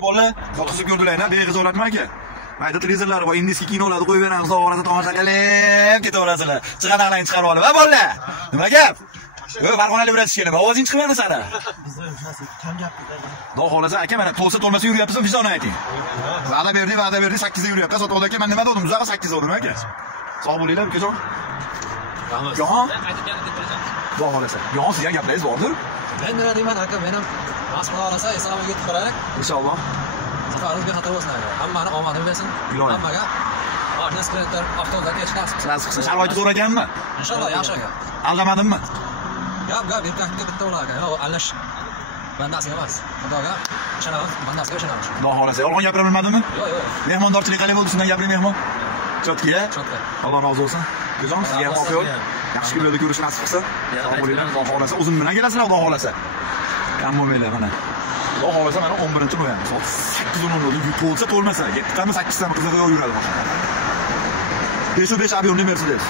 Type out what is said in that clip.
Bola, yotqizib ko'rdilar-da, bexizolatmi aka? Mayda televizorlar bor, indiyskiy kinolarni qo'yib beramiz, orada tomosha qilib ketaverasizlar. Chiqanaqlarni chiqarib olib, va bola. Nima gap? Farg'onali o'ratishgan, ovozing chiqmaydi sani. Kam gap ketadi. Xudo xolasa aka, mana to'lsa to'lmasa yuryapsiz, vijdonni ayting. Va'da berdi, 8 ga yuryapti. Sotib aka, men nima dedim? Buzaqa 8 o'rdim aka. Sog' bo'linglar, ukajon. Rahmat. Yo'q. Xudo xolasa. Yo'q, sizga gaplaringiz bordir? Men nima deyman aka, menim mas'ul olasa, esalomga yetib qo'yaylik. Inshaalloh. Safarimizga xatar bo'lsin aka. Hammani omadini bersin. Hammaga Ornas klientlar avtobusda kech nasib qilsin. Sharoiti zo'r ekanmi? Inshaalloh yaxshi aka. Aldamadimmi? Gap, erkakka bitta bo'lar aka. Yo'q, allash bandasiga emas. Xudoga ishonamiz, bandasiga ishonamiz. Xudo xolasa, yolg'on gapira bilmadimmi? Yo'q, yo'q. Mehmondorchilik qalay bo'ldi, shundan gapiring mehmon. Chotki-ya? Chotka. Alloh rozi bo'lsin. Bizon sizga ham qo'yib, yaxshi kunlarda ko'rish nasib qilsin. Xudo xolasa, o'zim bilan kelasizlar, Xudo xolasa. Kam bo'lmaylar mana. Xudo xolasa mana 11-noyabr soat 8:10 to'lsa to'lmasa, 7tami 8tami qizig'iga yuradi boshqa. 5 obyon Mercedes.